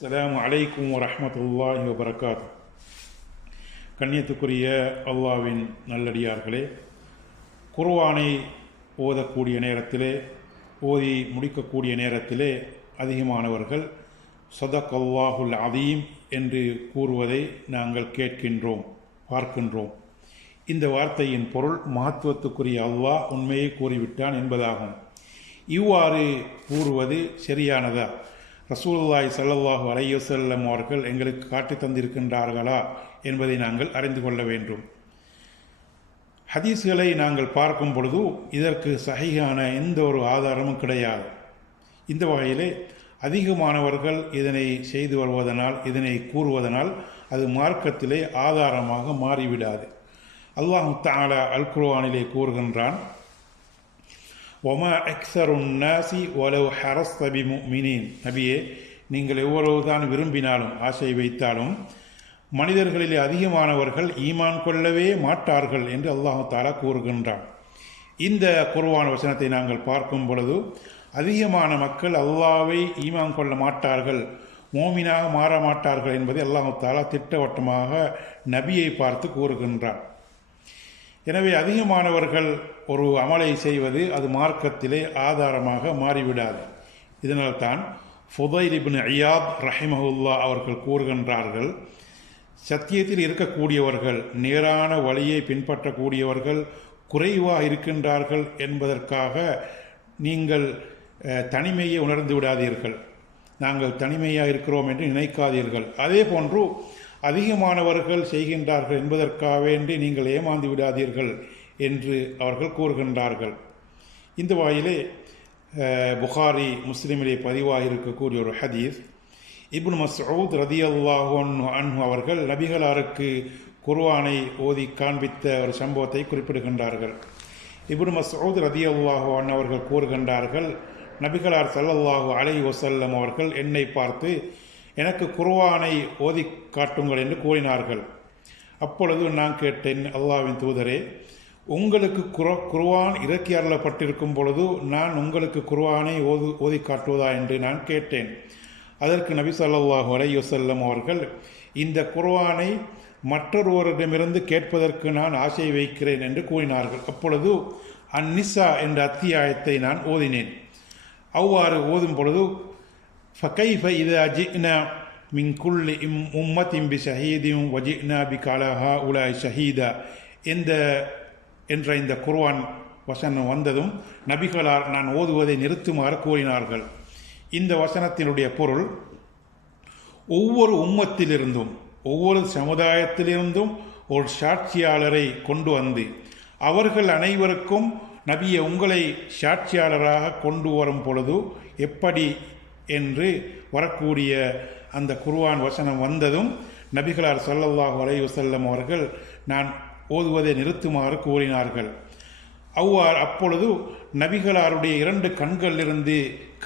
அஸ்லாம் அலைக்கும் வரமத்துல்லாஹி வபரகாத் கண்ணியத்துக்குரிய அல்லாவின் நல்லடியார்களே குர்வானை ஓதக்கூடிய நேரத்திலே ஓதி முடிக்கக்கூடிய நேரத்திலே அதிகமானவர்கள் சதக் அல்லாஹுல் அதீம் என்று கூறுவதை நாங்கள் கேட்கின்றோம் பார்க்கின்றோம். இந்த வார்த்தையின் பொருள் மகத்துவத்துக்குரிய அல்லாஹ் உண்மையை கூறிவிட்டான் என்பதாகும். இவ்வாறு கூறுவது சரியானதா? ரசூலுல்லாய் சல்லல்லாஹு அலைஹி அவர்கள் எங்களுக்கு காட்டி தந்திருக்கின்றார்களா என்பதை நாங்கள் அறிந்து கொள்ள வேண்டும். ஹதீஸ்களை நாங்கள் பார்க்கும் பொழுது இதற்கு சகையான எந்த ஒரு ஆதாரமும் கிடையாது. இந்த வகையிலே அதிகமானவர்கள் இதனை செய்து வருவதனால் இதனை கூறுவதனால் அது மார்க்கத்திலே ஆதாரமாக மாறிவிடாது. அல்லாஹு தாலா அல் குர்வானிலே கூறுகின்றான் ஒமா எக்ஸருன் நாசி ஒலவ் ஹரஸ்த பிமுமினின். நபியே நீங்கள் எவ்வளவுதான் விரும்பினாலும் ஆசை வைத்தாலும் மனிதர்களிலே அதிகமானவர்கள் ஈமான் கொள்ளவே மாட்டார்கள் என்று அல்லாஹு தாலா கூறுகின்றான். இந்த குர்வான் வசனத்தை நாங்கள் பார்க்கும் பொழுது அதிகமான மக்கள் அல்லாவை ஈமான் கொள்ள மாட்டார்கள் மோமினாக மாற மாட்டார்கள் என்பதை அல்லாஹு தாலா திட்டவட்டமாக நபியை பார்த்து கூறுகின்றான். எனவே அதிகமானவர்கள் ஒரு அமலை செய்வது அது மார்க்கத்திலே ஆதாரமாக மாறிவிடாது. இதனால்தான் ஃபுதைல் இபின் ஐயாத் ரஹிமஹுல்லா அவர்கள் கூறுகின்றார்கள் சத்தியத்தில் இருக்கக்கூடியவர்கள் நேரான வழியை பின்பற்றக்கூடியவர்கள் குறைவாக இருக்கின்றார்கள் என்பதற்காக நீங்கள் தனிமையை உணர்ந்து விடாதீர்கள். நாங்கள் தனிமையாக இருக்கிறோம் என்று நினைக்காதீர்கள். அதே போன்று அதிகமானவர்கள் செய்கின்றார்கள் என்பதற்காக வேண்டி நீங்கள் ஏமாந்து விடாதீர்கள் என்று அவர்கள் கூறுகின்றார்கள். இந்த வாயிலே புகாரி முஸ்லீமிலே பதிவாக இருக்கக்கூடிய ஒரு ஹதீஸ். இப்னு மஸ்ஊத் ரதியல்லாஹு அன்ஹு அவர்கள் நபிகளாருக்கு குர்வானை ஓதி காண்பித்த ஒரு சம்பவத்தை குறிப்பிடுகின்றார்கள். இப்னு மஸ்ஊத் ரதியல்லாஹு அன் அவர்கள் கூறுகின்றார்கள் நபிகளார் சல்லல்லாஹு அலை வசல்லம் அவர்கள் என்னை பார்த்து எனக்கு குர்வானை ஓதி காட்டுங்கள் என்று கூறினார்கள். அப்பொழுது நான் கேட்டேன் அல்லாவின் தூதரே உங்களுக்கு குர குர்வான் இறக்கி அருளப்பட்டிருக்கும் பொழுது நான் உங்களுக்கு குர்வானை ஓது ஓதி காட்டுவதா என்று நான் கேட்டேன். அதற்கு நபி ஸல்லல்லாஹு அலையுசல்லம் அவர்கள் இந்த குர்வானை மற்றொருவரிடமிருந்து கேட்பதற்கு நான் ஆசை வைக்கிறேன் என்று கூறினார்கள். அப்பொழுது அந்நிசா என்ற அத்தியாயத்தை நான் ஓதினேன். அவ்வாறு ஓதும் பொழுது فكيف إذا جئنا من كل إم- أمة بشهيد وجئنا بك على هؤلاء شهيدا இந்த என்ற இந்த குர்ஆன் வசனம் வந்ததும் நபிகளார் நான் ஓதுவதை நிறுத்துமாறு கூறினார்கள் இந்த வசனத்தினுடைய பொருள் ஒவ்வொரு உம்மத்திலிருந்தும் ஒவ்வொரு சமுதாயத்திலிருந்தும் ஒரு சாட்சியாளரை கொண்டு வந்து அவர்கள் அனைவருக்கும் நபியை உங்களை சாட்சியாளராக கொண்டு வரும் பொழுது எப்படி என்று வரக்கூடிய அந்த குர்வான் வசனம் வந்ததும் நபிகளார் ஸல்லல்லாஹு வலை வசல்லம் அவர்கள் நான் ஓதுவதை நிறுத்துமாறு கூறினார்கள். அவ்வாறு அப்பொழுது நபிகளாருடைய இரண்டு கண்களிலிருந்து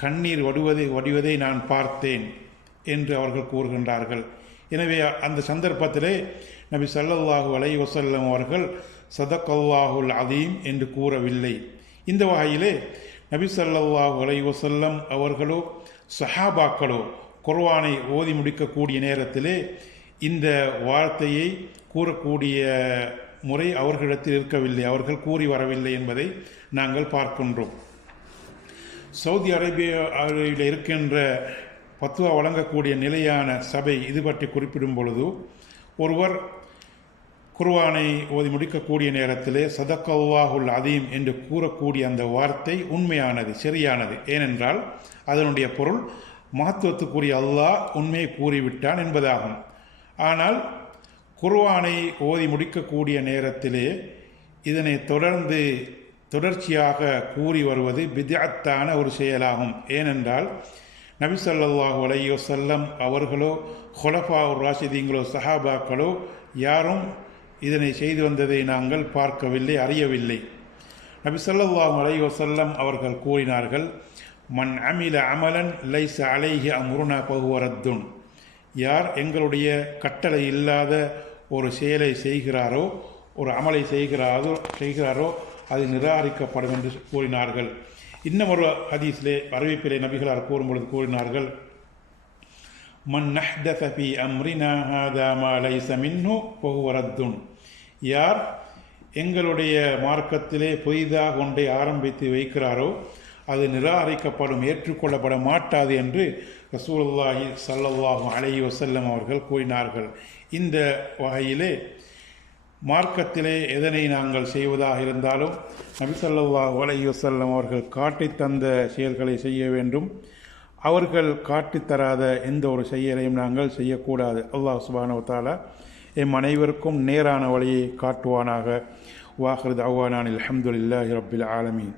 கண்ணீர் வடுவதை வடிவதை நான் பார்த்தேன் என்று அவர்கள் கூறுகின்றார்கள். எனவே அந்த சந்தர்ப்பத்திலே நபி சல்லல்லாஹு அலை வசல்லம் அவர்கள் சதக்கல்லாஹுல் அதீம் என்று கூறவில்லை. இந்த வகையிலே நபி சல்லல்லாஹு அலை வசல்லம் அவர்களோ சஹாபாக்களோ குர்வானை ஓதி முடிக்கக்கூடிய நேரத்திலே இந்த வார்த்தையை கூறக்கூடிய முறை அவர்களிடத்தில் இருக்கவில்லை. அவர்கள் கூறி வரவில்லை என்பதை நாங்கள் பார்க்கின்றோம். சவுதி அரேபியாவில் இருக்கின்ற பத்துவா வழங்கக்கூடிய நிலையான சபை இது பற்றி குறிப்பிடும் பொழுது ஒருவர் குர்வானை ஓதி முடிக்கக்கூடிய நேரத்திலே சதக்கல்லாஹுல் அதீம் என்று கூறக்கூடிய அந்த வார்த்தை உண்மையானது சரியானது. ஏனென்றால் அதனுடைய பொருள் மகத்துவத்துக்குரிய அல்லாஹ் உண்மையை கூறிவிட்டான் என்பதாகும். ஆனால் குர்வானை ஓதி முடிக்கக்கூடிய நேரத்திலே இதனை தொடர்ந்து தொடர்ச்சியாக கூறி வருவது பித்அத்தான ஒரு செயலாகும். ஏனென்றால் நபி சொல்லாஹு அலையோ செல்லம் அவர்களோ ஹொலஃபா ராஷிதீங்களோ சஹாபாக்களோ யாரும் இதனை செய்து வந்ததை நாங்கள் பார்க்கவில்லை அறியவில்லை. நபி சொல்லாஹ் அலை வசல்லம் அவர்கள் கூறினார்கள் மன் அமில அமலன் லைச அலைஹி அம்ருனா பகுவரத்துன் யார் எங்களுடைய கட்டளை இல்லாத ஒரு செயலை செய்கிறாரோ ஒரு அமலை செய்கிறாரோ செய்கிறாரோ அது நிராகரிக்கப்படும் என்று கூறினார்கள். இன்னும் ஒரு ஹதீஸிலே அறிவிப்பிலே நபிகளார் கூறும்பொழுது கூறினார்கள் மன் நஹ்தபி அம்ரினா ஹாதா மா லைஸ யார் எங்களுடைய மார்க்கத்திலே புதிதாக ஒன்றை ஆரம்பித்து வைக்கிறாரோ அது நிராகரிக்கப்படும் ஏற்றுக்கொள்ளப்பட மாட்டாது என்று ரசூலுல்லாஹி ஸல்லல்லாஹு அலைஹி வசல்லம் அவர்கள் கூறினார்கள். இந்த வகையிலே மார்க்கத்திலே எதனை நாங்கள் செய்வதாக இருந்தாலும் நபி ஸல்லல்லாஹு அலைஹி அவர்கள் காட்டித்தந்த செயல்களை செய்ய வேண்டும். அவர்கள் காட்டித்தராத எந்த ஒரு செயலையும் நாங்கள் செய்யக்கூடாது. அல்லாஹ் சுபானவத்தாலா எம் அனைவருக்கும் நேரான வழியை காட்டுவானாக. வாஹர் தவானான் அலமதுல்லாஹி ரபில் ஆலமீன்.